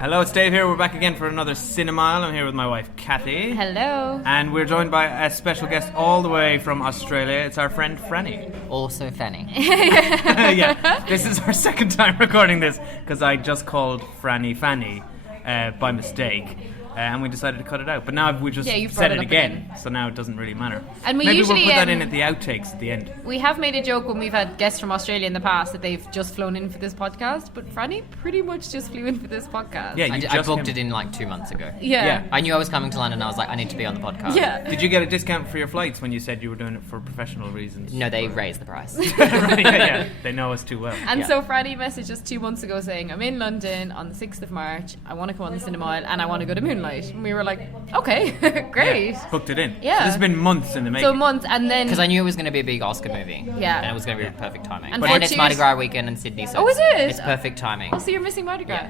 Hello, it's Dave here. We're back again for another Cinemile. I'm here with my wife, Cathy. Hello. And we're joined by a special guest all the way from Australia. It's our friend Franny. Also Fanny. Yeah, this is our second time recording this because I just called Franny Fanny by mistake. And we decided to cut it out. But now we just said it again, so now it doesn't really matter. And Maybe usually, we'll put that in at the outtakes at the end. We have made a joke when we've had guests from Australia in the past that they've just flown in for this podcast, but Franny pretty much just flew in for this podcast. Yeah, I booked it in like 2 months ago. Yeah. I knew I was coming to London. I was like, I need to be on the podcast. Yeah. Did you get a discount for your flights when you said you were doing it for professional reasons? No, they raised the price. Right, yeah. They know us too well. And Yeah. so Franny messaged us 2 months ago saying, I'm in London on the 6th of March, I want to come on the Cinemile and I want to go to Moonlight. And we were like, okay, great. Yeah, booked it in. Yeah. So this has been months in the making. So months, and then... Because I knew it was going to be a big Oscar movie. Yeah. And it was going to be perfect timing. And And it's fortuitous- Mardi Gras weekend in Sydney, so Oh, is it? it's perfect timing. Oh, so you're missing Mardi Gras.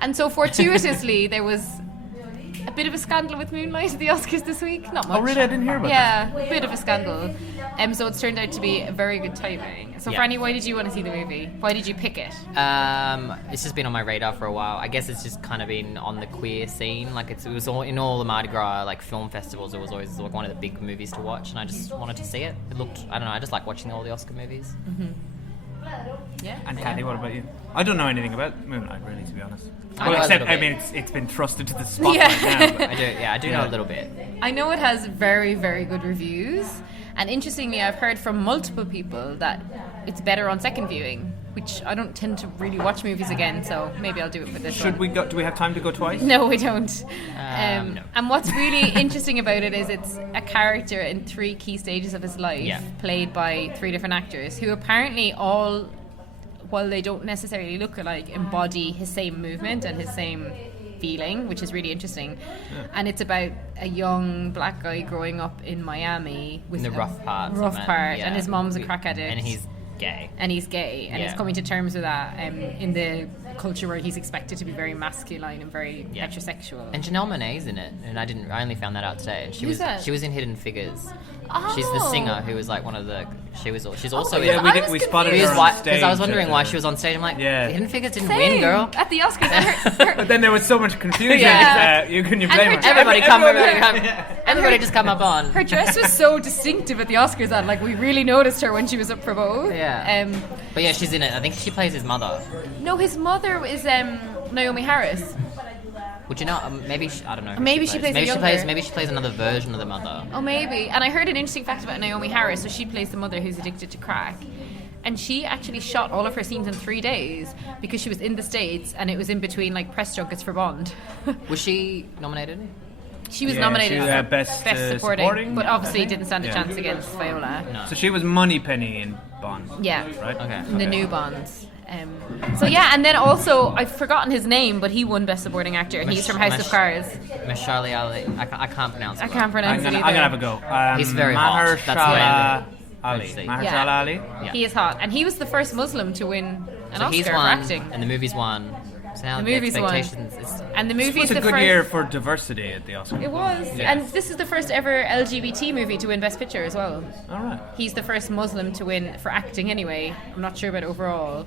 And so fortuitously, there was a bit of a scandal with Moonlight at the Oscars this week. Not much. Oh, really? I didn't hear about that. Yeah, a bit of a scandal. So it's turned out to be a very good timing. So, Yeah. Franny, why did you want to see the movie? Why did you pick it? It's just been on my radar for a while. I guess it's just kind of been on the queer scene. Like it was all in all the Mardi Gras like film festivals. It was always like one of the big movies to watch, and I just wanted to see it. It looked, I don't know, I just like watching all the Oscar movies. Yeah. And Cathy, what about you? I don't know anything about Moonlight, really, to be honest. I know Well, a except, little I mean, bit. it's been thrusted to the spotlight now. But I do know a little bit. I know it has very, very good reviews. And interestingly, I've heard from multiple people that it's better on second viewing, which I don't tend to really watch movies again, so maybe I'll do it for this one. should we go? Do we have time to go twice? No, we don't. No. And what's really interesting about it is it's a character in 3 key stages of his life, Yeah. played by 3 different actors, who apparently all, while they don't necessarily look alike, embody his same movement and his same feeling, which is really interesting. And it's about a young black guy growing up in Miami with In the a rough parts of rough it, part, yeah. and his mom's a crack addict, And he's gay. and he's gay, and he's Yeah. coming to terms with that in the culture where he's expected to be very masculine and very Yeah. heterosexual. And Janelle Monáe's in it, and I only found that out today. And Who's that? she was in Hidden Figures. Oh. She's the singer who was like one of the. She's also Yeah, in. we I did. was We spotted Because her on stage. I was wondering why she was on stage. I'm like, Yeah. Hidden Figures didn't Same. win, girl. At the Oscars. and her- But then there was so much confusion. Yeah. You couldn't And blame her her. dress- Everybody just come up on. Her dress was so distinctive at the Oscars that like we really noticed her when she was up for both. Yeah. But yeah, she's in it. I think she plays his mother. No, his mother is Naomi Harris. Would you know? Maybe I don't know. who Maybe she plays Maybe a she plays. younger- Maybe she plays another version of the mother. Oh, maybe. And I heard an interesting fact about Naomi Harris. So she plays the mother who's addicted to crack. And she actually shot all of her scenes in 3 days because she was in the States and it was in between like press junkets for Bond. Was she nominated? She was Yeah, nominated she was, for best, supporting, but I obviously think. didn't stand a Yeah. chance against Viola. No. So she was Moneypenny in Bond. Yeah. Right? Okay. The new Bonds. So yeah, and then also I've forgotten his name, but he won Best Supporting Actor, and he's from House of Cards. Mashali Ali. I can't pronounce it. I can't pronounce I'm it gonna either. have a go. He's very hot. That's Mahershala the Ali. Let's see. Mahershala Yeah. Ali. Yeah. He is hot, and he was the first Muslim to win an So Oscar he's for won, acting. and the movie's won. So now The movie's won. expectations is And the It movie was is a the good first. year for diversity at the Oscars. It was, Yeah. and this is the first ever LGBT movie to win Best Picture as well. All right. He's the first Muslim to win for acting, anyway. I'm not sure about overall.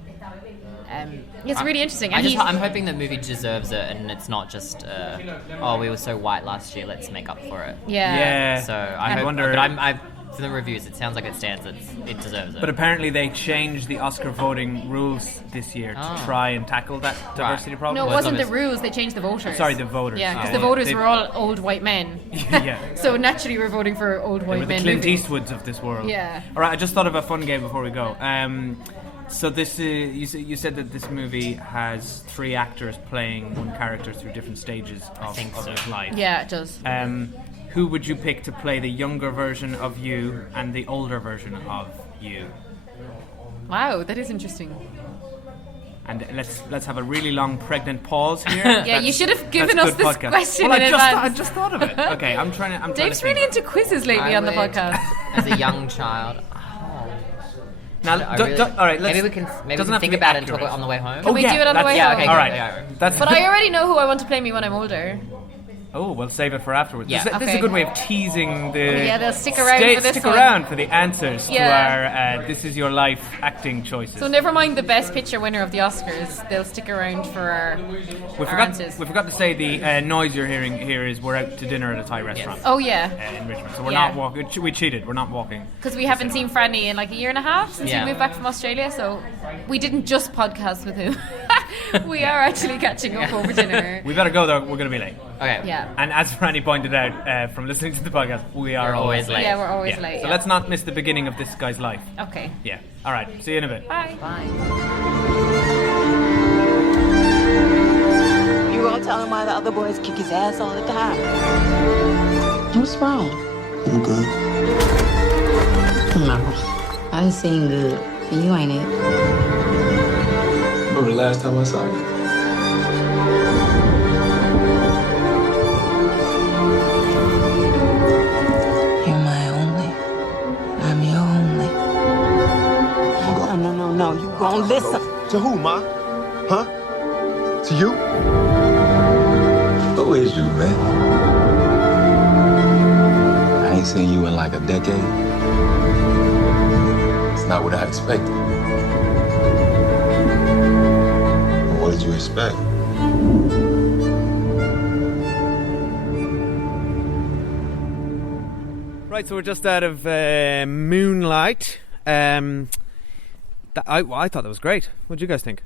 It's really interesting. And I'm hoping the movie deserves it, and it's not just oh, we were so white last year, let's make up for it. Yeah. So I hope, wonder. but I from the reviews, it sounds like it stands. It deserves it. But apparently they changed the Oscar voting rules this year to Oh. try and tackle that diversity problem. No, it Well, wasn't the it's- rules. They changed the voters. Sorry, the voters. Yeah, because Oh, the voters they- were all old white men. Yeah. So naturally, we're voting for old They white were the men. Clint movies. Eastwoods of this world. Yeah. All right, I just thought of a fun game before we go. So this you said that this movie has 3 actors playing one character through different stages of his life. Yeah, it does. Who would you pick to play the younger version of you and the older version of you? Wow, that is interesting. And let's have a really long pregnant pause here. Yeah, you should have given us good this podcast. question well, in I advance. just thought of it. Okay, I'm trying to. Dave's think. really into quizzes lately I on the would, podcast. as a young child. Now, I all really- right. Let's, maybe we can doesn't think have to be about it and talk accurate. about it on the way home. Can we do it on the that's- way yeah, home? okay, All good, right. yeah. That's But I already know who I want to play me when I'm older. Oh, we'll save it for afterwards. Yeah. This is a good way of teasing the... Yeah, they'll stick around for this stick one. around for the answers to our This Is Your Life acting choices. So never mind the Best Picture winner of the Oscars. They'll stick around for our answers. We forgot to say the noise you're hearing here is we're out to dinner at a Thai restaurant. Oh, yeah. In Richmond. So we're not walking. We cheated. We're not walking. Because we haven't seen Franny in like a year and a half since we moved back from Australia. So we didn't just podcast with him. We are actually catching up over dinner. We better go though. We're going to be late. Okay. Yeah. And as Franny pointed out from listening to the podcast, we're always late. Yeah, we're always late. So let's not miss the beginning of this guy's life. Okay. Yeah. All right. See you in a bit. Bye. Bye. You gonna tell him why the other boys kick his ass all the time? What's wrong? I'm good. No, I done seen good. And you ain't it. Remember the last time I saw you? You're my only. I'm your only. No. You gonna listen. To who, Ma? Huh? To you? Who is you, man? I ain't seen you in like a decade. It's not what I expected. What did you expect? Right, so we're just out of Moonlight. I thought that was great. What did you guys think?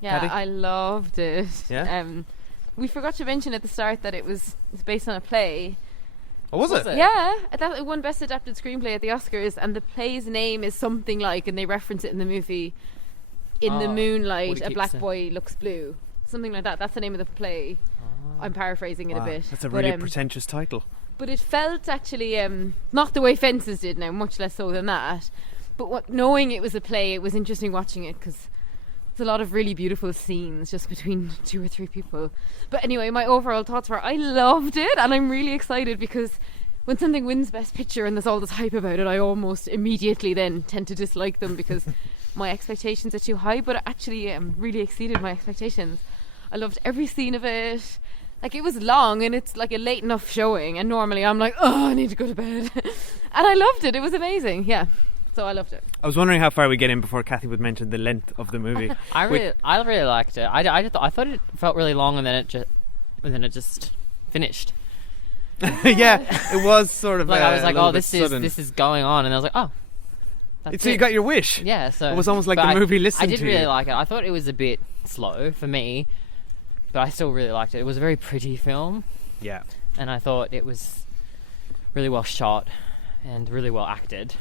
Yeah, Cathy? I loved it. Yeah? We forgot to mention at the start that it's based on a play. Oh, was it? Yeah, it won Best Adapted Screenplay at the Oscars, and the play's name is something like, and they reference it in the movie, In the what Moonlight, he a keeps black saying. boy looks blue. Something like that. That's the name of the play. I'm paraphrasing it a Wow, bit. that's a but, really pretentious title. But it felt actually not the way Fences did now, much less so than that. But knowing it was a play, it was interesting watching it because there's a lot of really beautiful scenes just between 2 or 3 people. But anyway, my overall thoughts were I loved it, and I'm really excited because when something wins Best Picture and there's all this hype about it, I almost immediately then tend to dislike them because my expectations are too high. But it actually really exceeded my expectations. I loved every scene of it. Like, it was long and it's like a late enough showing, and normally I'm like, oh, I need to go to bed. And I loved it. It was amazing. Yeah. So I loved it. I was wondering how far we get in before Cathy would mention the length of the movie. I really liked it. I thought it felt really long, and then it just finished. Yeah, it was sort of Like I was like, oh, this sudden. is going on, and I was like, oh. That's So you it. got your wish. Yeah, so It was almost like but the movie listened I did to really you. like it. I thought it was a bit slow for me, but I still really liked it. It was a very pretty film, Yeah. and I thought it was really well shot and really well acted.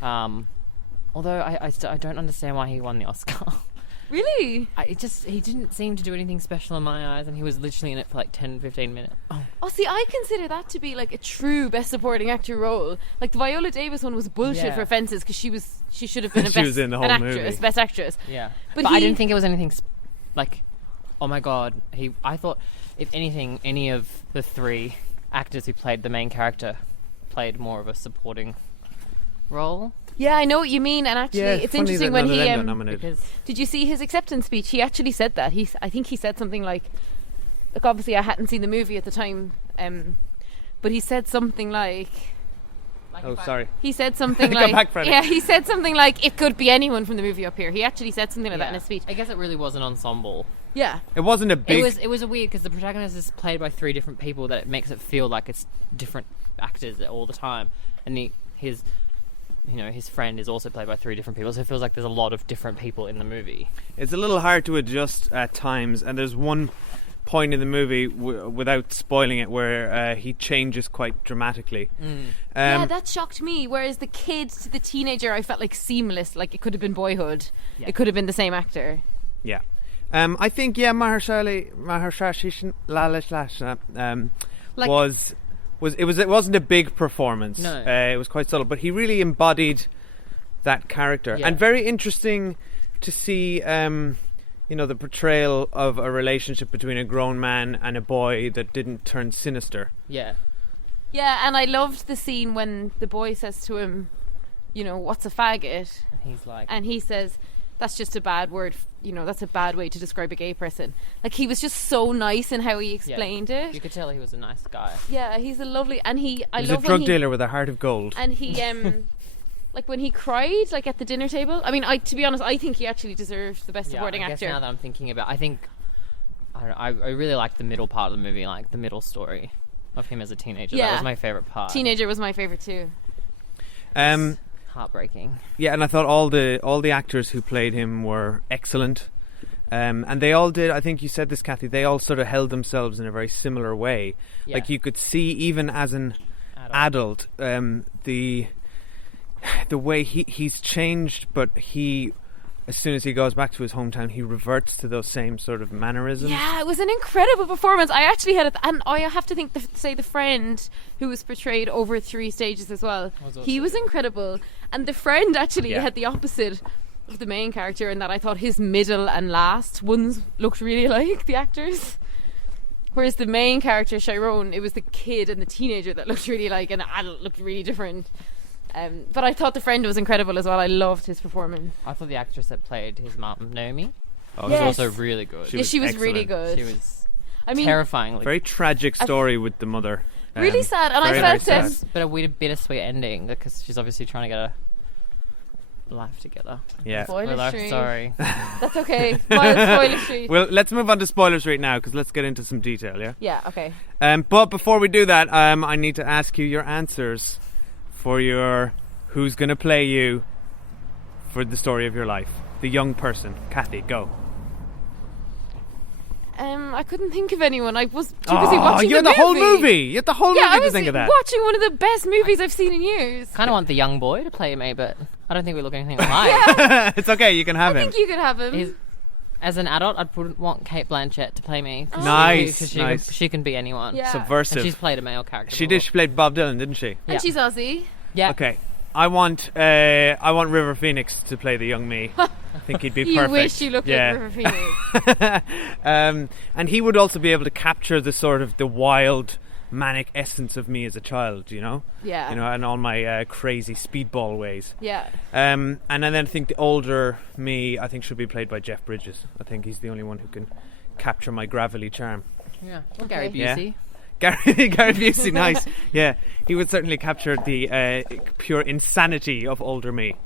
Although I don't understand why he won the Oscar. Really? He didn't seem to do anything special in my eyes, and he was literally in it for like 10-15 minutes. Oh, see, I consider that to be like a true Best Supporting Actor role. Like the Viola Davis one was bullshit Yeah. for Fences because she should have been She was in the whole movie. Best Actress. Yeah, But but I he- didn't think it was anything like, oh my god. I thought, if anything, any of the 3 actors who played the main character played more of a supporting role. Yeah, I know what you mean, and actually, Yeah, it's funny interesting that when none of he them got nominated. Because Did you see his acceptance speech? He actually said that. I think he said something like obviously I hadn't seen the movie at the time, but he said something like. Oh, sorry. He said something Go like. back, Franny. Yeah, he said something like it could be anyone from the movie up here. He actually said something like that in his speech. I guess it really was an ensemble. Yeah. It wasn't a big... It was weird because the protagonist is played by 3 different people, that it makes it feel like it's different actors all the time, and his friend is also played by 3 different people, so it feels like there's a lot of different people in the movie. It's a little hard to adjust at times, and there's one point in the movie, without spoiling it, where he changes quite dramatically. Yeah, that shocked me. Whereas the kid to the teenager, I felt like seamless. Like it could have been Boyhood. Yeah. It could have been the same actor. Yeah. I think, Mahershala it wasn't a big performance. No. It was quite subtle, but he really embodied that character. Yeah. And very interesting to see the portrayal of a relationship between a grown man and a boy that didn't turn sinister. Yeah. Yeah, and I loved the scene when the boy says to him, what's a faggot? And he's like, And he says, that's just a bad word. That's a bad way to describe a gay person. Like, he was just so nice in how he explained it. You could tell he was a nice guy. Yeah, he's a lovely, and he's a drug dealer with a heart of gold. And he, like when he cried, like at the dinner table. I mean, to be honest, I think he actually deserves the best supporting actor. Now that I'm thinking about, I really liked the middle part of the movie, like the middle story of him as a teenager. Yeah. That was my favorite part. Teenager was my favorite too. Heartbreaking. Yeah, and I thought all the actors who played him were excellent. And they all did, I think you said this, Cathy, they all sort of held themselves in a very similar way. Yeah. Like, you could see, even as an adult the way he's changed, but as soon as he goes back to his hometown, he reverts to those same sort of mannerisms. Yeah, it was an incredible performance. I actually had and I have to think, the friend who was portrayed over 3 stages as well. He was incredible. And the friend actually had the opposite of the main character, in that I thought his middle and last ones looked really like the actors. Whereas the main character, Chiron, it was the kid and the teenager that looked really like, and the adult looked really different. But I thought the friend was incredible as well. I loved his performance. I thought the actress that played his mum, Naomi, was also really good. She was really good. She was terrifyingly very tragic story with the mother. Really sad, and I felt it. But a bittersweet ending, because she's obviously trying to get a life together. Yeah. Spoiler street. Sorry. That's okay. Spoiler street. Well, let's move on to spoilers right now, because let's get into some detail, yeah? Yeah, okay. But before we do that, I need to ask you your answers for your who's going to play you for the story of your life. The young person. Cathy, go. I couldn't think of anyone. I was too busy watching the whole movie. You had the whole movie to think of that. Watching one of the best movies I've seen in years. Kind of want the young boy to play me, but I don't think we look anything alike. It's okay, you can have him. I think you could have him. As an adult, I wouldn't want Kate Blanchett to play me. Nice. She can be anyone. Yeah. Subversive. And she's played a male character. She did. She played Bob Dylan, didn't she? And she's Aussie. Yeah. Okay. I want River Phoenix to play the young me. I think he'd be perfect. You wish you looked like River Phoenix. And he would also be able to capture the sort of the wild, manic essence of me as a child, you know? Yeah. You know, and all my crazy speedball ways. Yeah. And then I think the older me, I think, should be played by Jeff Bridges. I think he's the only one who can capture my gravelly charm. Yeah. Or Gary Busey. Yeah. Gary Busey, nice. Yeah, he would certainly capture the pure insanity of older me.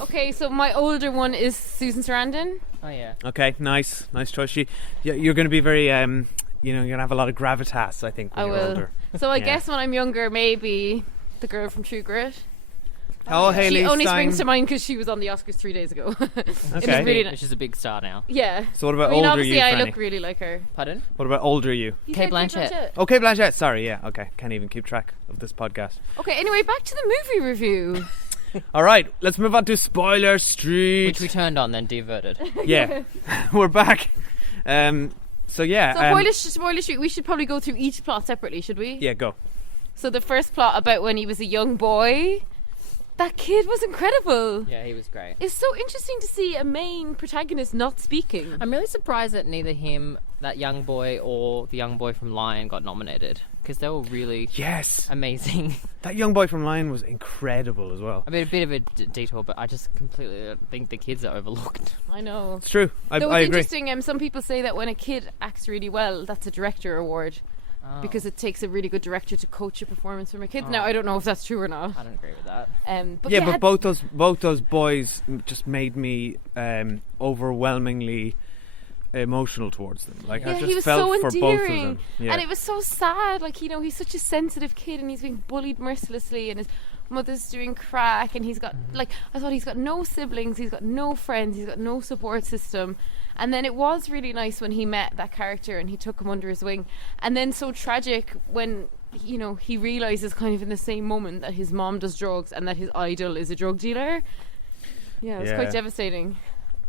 Okay, so my older one is Susan Sarandon. Oh yeah. Okay, nice choice. You're going to be very, you're going to have a lot of gravitas, I think, when you're older. So I guess when I'm younger, maybe the girl from True Grit. Oh, Hayley She only Stein. springs to mind because she was on the Oscars 3 days ago. Okay. Really She's a big star now. Yeah. So what about I mean, older obviously you, I Franny? look really like her. Pardon? What about older you? Kate Blanchett. Okay, Blanchett. Sorry, yeah. Okay, can't even keep track of this podcast. Okay, anyway, back to the movie review. All right, let's move on to Spoiler Street. Which we turned on, then diverted. Yeah, we're back. So Spoiler Street, we should probably go through each plot separately, should we? Yeah, go. So the first plot about when he was a young boy, that kid was incredible. Yeah, he was great. It's so interesting to see a main protagonist not speaking. I'm really surprised that neither him, that young boy, or the young boy from Lion got nominated, because they were really amazing. That young boy from Lion was incredible as well. I mean, a bit of a detour, but I just completely think the kids are overlooked. I know. It's true. I Though agree. it's interesting, some people say that when a kid acts really well, that's a director award. Because it takes a really good director to coach a performance from a kid. Now I don't know if that's true or not. I don't agree with that. But both those boys just made me overwhelmingly emotional towards them. Like I just he was felt so for endearing. both of them. Yeah. And it was so sad. Like, he's such a sensitive kid and he's being bullied mercilessly and his mother's doing crack and he's got I thought he's got no siblings, he's got no friends, he's got no support system. And then it was really nice when he met that character and he took him under his wing. And then so tragic when, he realises kind of in the same moment that his mom does drugs and that his idol is a drug dealer. Yeah, it was quite devastating.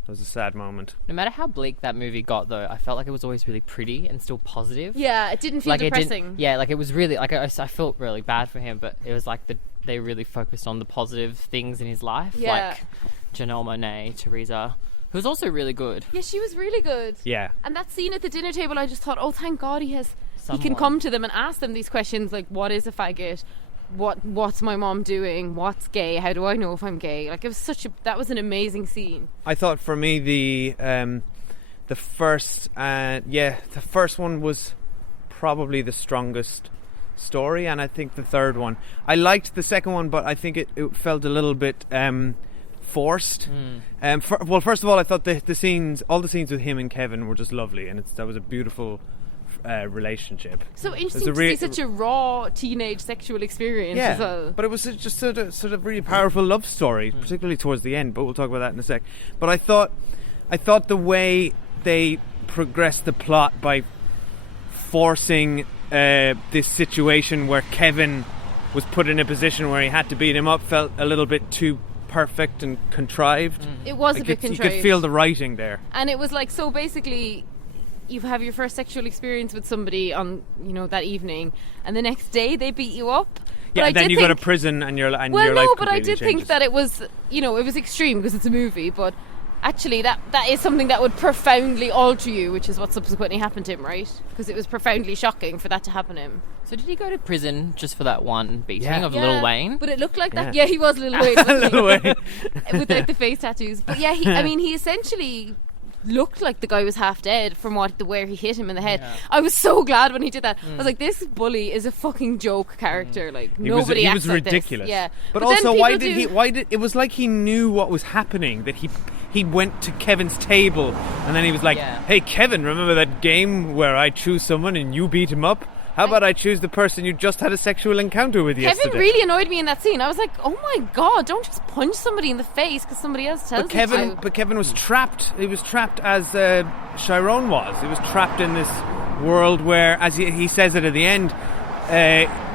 It was a sad moment. No matter how bleak that movie got, though, I felt like it was always really pretty and still positive. Yeah, it didn't feel depressing. It was really, I felt really bad for him, but it was like they really focused on the positive things in his life. Yeah. Like Janelle Monáe, Teresa, who was also really good. Yeah, she was really good. Yeah. And that scene at the dinner table, I just thought, oh, thank God he can Someone. come to them and ask them these questions like, what is a faggot? what's my mom doing? What's gay? How do I know if I'm gay? Like, it was that was an amazing scene. I thought for me the first one was probably the strongest story, and I think the third one. I liked the second one, but I think it felt a little bit forced. First of all, I thought all the scenes with him and Kevin were just lovely, and that was a beautiful relationship. So interesting to see such a raw teenage sexual experience as well. But it was just sort of really powerful love story, particularly towards the end, but we'll talk about that in a sec. But I thought the way they progressed the plot by forcing this situation where Kevin was put in a position where he had to beat him up felt a little bit too perfect and contrived. It was a bit contrived. You could feel the writing there. And it was like, so basically you have your first sexual experience with somebody on, that evening, and the next day they beat you up. Yeah, and then you go to prison and your life completely changes. But I did think that it was, it was extreme because it's a movie, but actually that is something that would profoundly alter you, which is what subsequently happened to him, right? Because it was profoundly shocking for that to happen to him. So did he go to prison just for that one beating of Lil Wayne? But it looked like that. Yeah, he was Lil Wayne. Lil Wayne. Without the face tattoos. But yeah, he essentially looked like the guy was half dead from where he hit him in the head. I was so glad when he did that. I was like, this bully is a fucking joke character. Like, nobody acts like this. He was ridiculous. Yeah. But also, why did it was like he knew what was happening, that he went to Kevin's table and then he was like, hey Kevin, remember that game where I choose someone and you beat him up? How about I choose the person you just had a sexual encounter with yesterday? Kevin really annoyed me in that scene. I was like, oh my God, don't just punch somebody in the face because somebody else tells you to. But Kevin was trapped. He was trapped as Chiron was. He was trapped in this world where, as he says it at the end,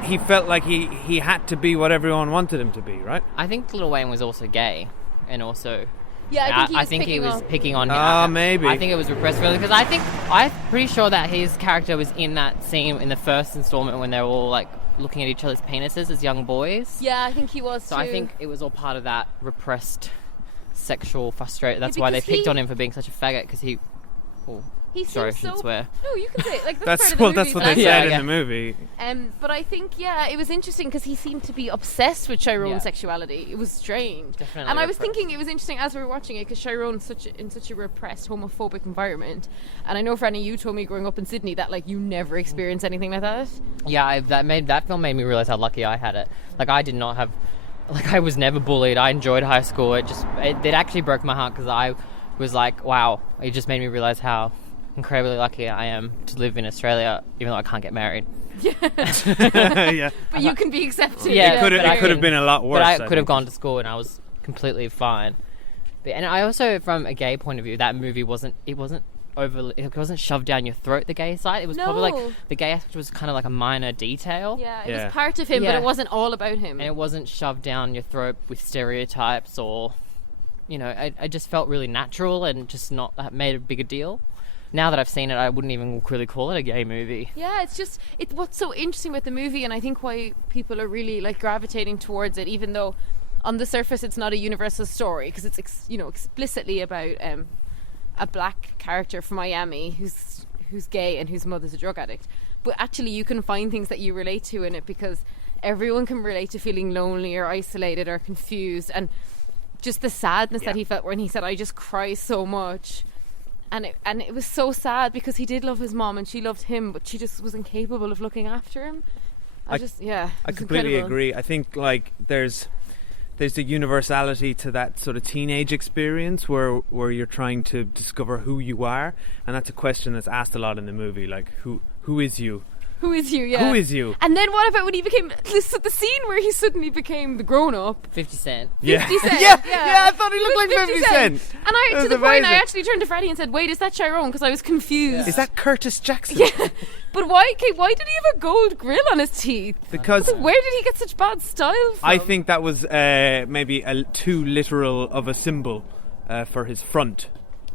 he felt like he had to be what everyone wanted him to be, right? I think Lil Wayne was also gay, and also... Yeah, I think he was picking on him. Maybe. I think it was repressed feeling, because I'm pretty sure that his character was in that scene in the first installment when they were all like looking at each other's penises as young boys. Yeah, I think he was so too. I think it was all part of that repressed sexual frustration. That's why they picked on him for being such a faggot, because he sorry, I shouldn't swear. No, you can say it. Like, that's part of the that's what they said in the movie. But I think, it was interesting because he seemed to be obsessed with Chiron's sexuality. It was strange. Definitely and I was thinking it was interesting as we were watching it, because Chiron's in such a repressed, homophobic environment. And I know, Franny, you told me growing up in Sydney that like you never experienced anything like that. Yeah, that film made me realise how lucky I had it. Like, I did not have, like, I was never bullied. I enjoyed high school. It actually broke my heart, because I was like, wow, it just made me realise how incredibly lucky I am to live in Australia, even though I can't get married. Yeah. But you can be accepted. Yeah, it could have been a lot worse. But I could have gone to school and I was completely fine. And I also, from a gay point of view, that movie wasn't shoved down your throat, the gay side. It was probably like the gay aspect was kind of like a minor detail. Yeah, it was part of him, but it wasn't all about him. And it wasn't shoved down your throat with stereotypes or, I just felt really natural and just not made a bigger deal. Now that I've seen it, I wouldn't even really call it a gay movie. Yeah, what's so interesting with the movie, and I think why people are really like gravitating towards it, even though on the surface it's not a universal story, because it's explicitly about a black character from Miami who's gay and whose mother's a drug addict. But actually you can find things that you relate to in it, because everyone can relate to feeling lonely or isolated or confused, and just the sadness that he felt when he said, I just cry so much. And it was so sad, because he did love his mom and she loved him, but she just was incapable of looking after him. I completely agree. I think like there's a universality to that sort of teenage experience where you're trying to discover who you are, and that's a question that's asked a lot in the movie, like who is you? Who is you, yeah. Who is you? And then what about when he became... the scene where he suddenly became the grown-up. 50 Cent. 50 Cent. Yeah, I thought he looked like 50 Cent. And to the point, I actually turned to Franny and said, wait, is that Chiron? Because I was confused. Yeah. Is that Curtis Jackson? Yeah. But why did he have a gold grill on his teeth? Because... where did he get such bad style from? I think that was maybe too literal of a symbol for his front.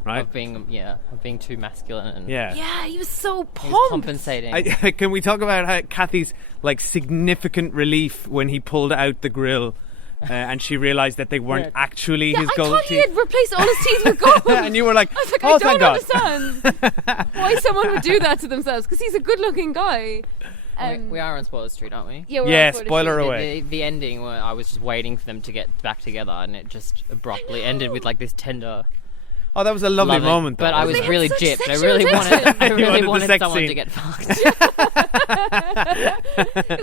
Right? Of being too masculine. And yeah, he was so pumped. He was compensating. Can we talk about Cathy's like significant relief when he pulled out the grill and she realised that they weren't actually his gold teeth? I thought he had replaced all his teeth with gold. And you were like, I was like, oh, I thank don't God. understand why someone would do that to themselves, because he's a good-looking guy. We are on spoiler street, aren't we? Yeah, Yeah, on spoiler street. away. The ending where I was just waiting for them to get back together, and it just abruptly ended with like this tender. Oh, that was a lovely loving- moment, though. But I was They had really such gypped. I sexual really tension. I You really wanted the wanted sex someone scene. to get fucked.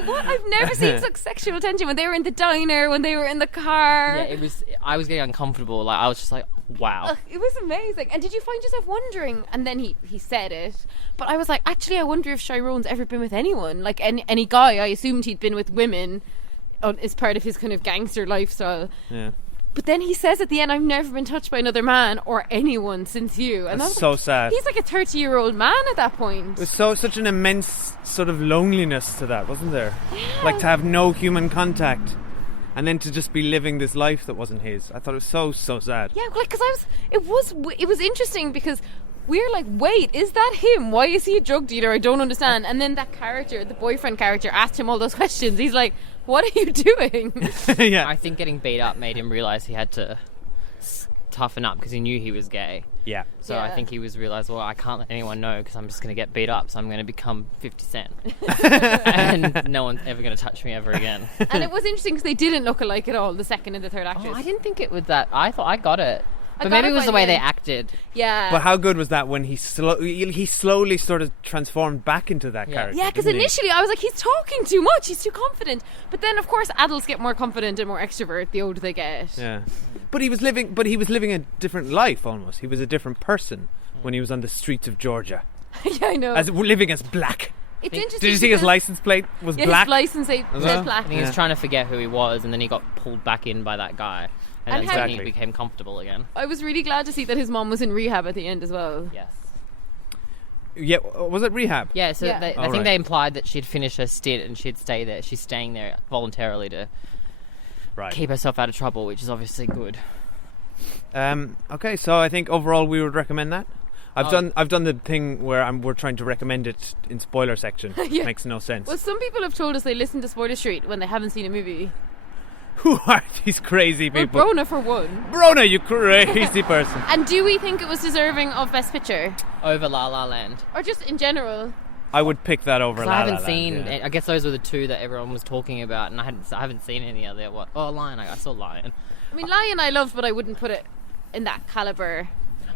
What? I've never seen such sexual tension when they were in the diner, when they were in the car. Yeah, I was getting uncomfortable. Like I was just like, wow. Ugh, it was amazing. And did you find yourself wondering? And then he said it, but I was like, actually, I wonder if Chiron's ever been with anyone, like any guy. I assumed he'd been with women as part of his kind of gangster lifestyle. Yeah. But then he says at the end, I've never been touched by another man or anyone since you. And That's I was so like, sad. He's like a 30-year-old man at that point. There was such an immense sort of loneliness to that, wasn't there? Like to have no human contact, and then to just be living this life that wasn't his. I thought it was so sad. Yeah, like because it was interesting because we're like, wait, is that him? Why is he a drug dealer? I don't understand. And then that character, the boyfriend character, asked him all those questions. He's like, what are you doing? Yeah. I think getting beat up made him realize he had to toughen up because he knew he was gay. Yeah. So I Yeah. think he was realised, well, I can't let anyone know because I'm just going to get beat up, so I'm going to become 50 Cent. And no one's ever going to touch me ever again. And it was interesting because they didn't look alike at all, the second and the third actors. Oh, I didn't think it was that. I thought I got it. I But got maybe it it was by the way the they end. acted. Yeah. But how good was that when he slowly sort of transformed back into that Yeah. character? Yeah, because didn't he? initially I was like, he's talking too much, he's too confident. But then, of course, adults get more confident and more extrovert the older they get. Yeah. But he was living a different life almost. He was a different person when he was on the streets of Georgia, Yeah, I know. living as black. It's interesting. Did you see his because- license plate was Yeah, black? his license plate As says well? black. I think he was Yeah. trying to forget who he was, and then he got pulled back in by that guy. And And then how- he became comfortable again. I was really glad to see that his mom was in rehab at the end as well. Yes. Yeah, was it rehab? Yeah, so Yeah. I Oh, think right. they implied that she'd finish her stint and she'd stay there. She's staying there voluntarily to Right. keep herself out of trouble, which is obviously good. Okay, so I think overall we would recommend that. I've done the thing where we're trying to recommend it in spoiler section. Yeah. Makes no sense. Well, some people have told us they listen to Spoiler Street when they haven't seen a movie. Who are these crazy Well, people? Brona for one. Brona, you crazy person. And do we think it was deserving of Best Picture? Over La La Land. Or just in general? I would pick that over 'Cause La I La haven't Land, seen. yeah. I guess those were the two that everyone was talking about, and I haven't seen any other. What? Oh, Lion. I saw Lion. I mean, Lion I loved, but I wouldn't put it in that caliber.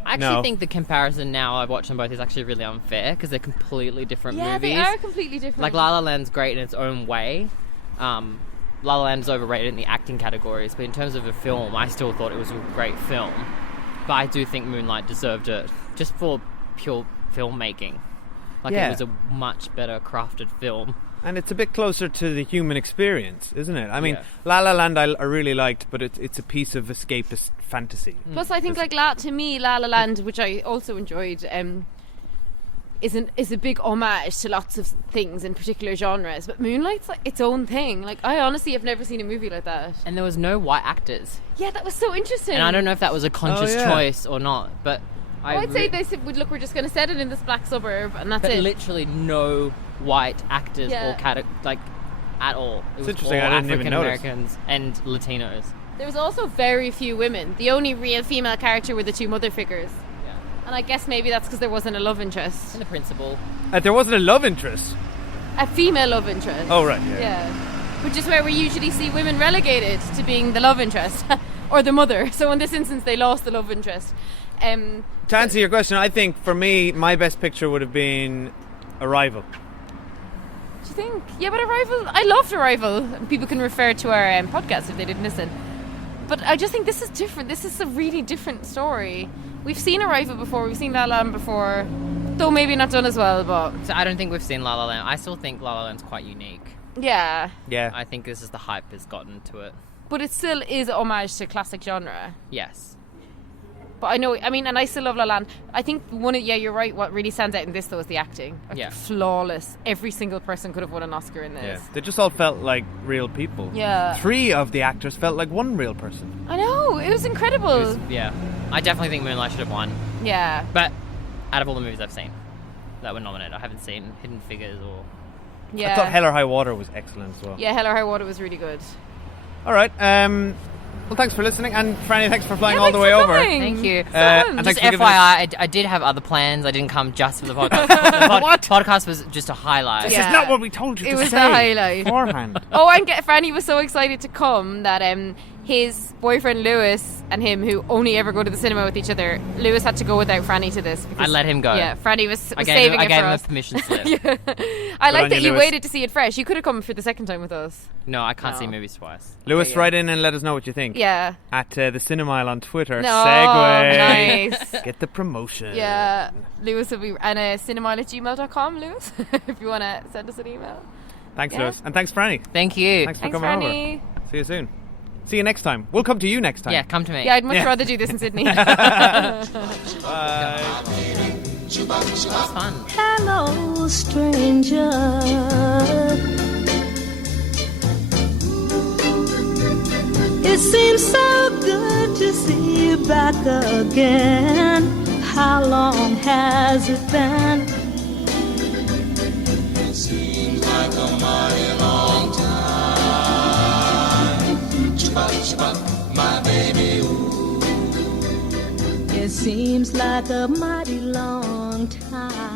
I actually No. think the comparison now I've watched them both is actually really unfair because they're completely different Yeah, movies. they are completely different. Like La La Land's great in its own way. La La Land's overrated in the acting categories, but in terms of a film, I still thought it was a great film. But I do think Moonlight deserved it just for pure filmmaking. Like Yeah. it was a much better crafted film. And it's a bit closer to the human experience, isn't it? I mean, Yeah. La La Land I really liked, but it's a piece of escapist fantasy. Plus, I think to me, La La Land, which I also enjoyed, is a big homage to lots of things in particular genres. But Moonlight's like its own thing. Like, I honestly have never seen a movie like that. And there was no white actors. Yeah, that was so interesting. And I don't know if that was a conscious Oh, yeah. choice or not, but I'd say they said, "Look, we're just going to set it in this black suburb, and that's but it." literally no white actors Yeah. or at all. It was interesting, all I didn't even African notice. Americans and Latinos. There was also very few women. The only real female character were the two mother figures. Yeah. And I guess maybe that's because there wasn't a love interest. And the principal. There wasn't a love interest. A female love interest. Oh, right, yeah. Yeah. Which is where we usually see women relegated to being the love interest or the mother. So in this instance, they lost the love interest. To answer your question, I think for me, my best picture would have been Arrival. Do you think? Yeah, but Arrival, I loved Arrival. People can refer to our podcast if they didn't listen. But I just think this is different. This is a really different story. We've seen Arrival before, we've seen La La Land before, though maybe not done as well, but So I don't think we've seen La La Land. I still think La La Land's quite unique. yeah. Yeah. I think this is the hype has gotten to it. But it still is a homage to classic genre. Yes. But and I still love La La Land. I think you're right, what really stands out in this though is the acting. Like, Yeah. flawless. Every single person could have won an Oscar in Yeah. this. They just all felt like real people. Yeah. 3 of the actors felt like one real person. I know, it was incredible. It was- yeah. I definitely think Moonlight should have won. Yeah. But out of all the movies I've seen that were nominated, I haven't seen Hidden Figures or... Yeah. I thought Hell or High Water was excellent as well. Yeah, Hell or High Water was really good. All right. Well, thanks for listening, and Franny, thanks for flying all the way over. Thank you. And Just thanks for giving FYI, I did have other plans. I didn't come just for the podcast. The podcast was just a highlight. This is not what we told you It to was say the highlight. beforehand. Oh, and Franny was so excited to come that his boyfriend Lewis and him, who only ever go to the cinema with each other, Lewis had to go without Franny to this. I let him go. Yeah, Franny was I saving gave it for him us. a permission slip. Yeah. I like on that you, you Lewis. waited to see it fresh. You could have come for the second time with us. No, I can't see movies twice. Lewis, yeah. write in and let us know what you think. Yeah. At the Cinemile on Twitter. No, Segue. nice. Get the promotion. Yeah, Lewis will be and cinemile@gmail.com, Lewis, if you want to send us an email. Thanks, Yeah. Lewis. And thanks, Franny. Thanks you. Thanks for Thanks, coming Franny. over. See you soon. See you next time. We'll come to you next time. Yeah, come to me. Yeah, I'd much rather do this in Sydney. That's fun. Hello, stranger. It seems so good to see you back again. How long has it been? It seems like a mighty long time. Chubba, my baby, ooh. It seems like a mighty long time.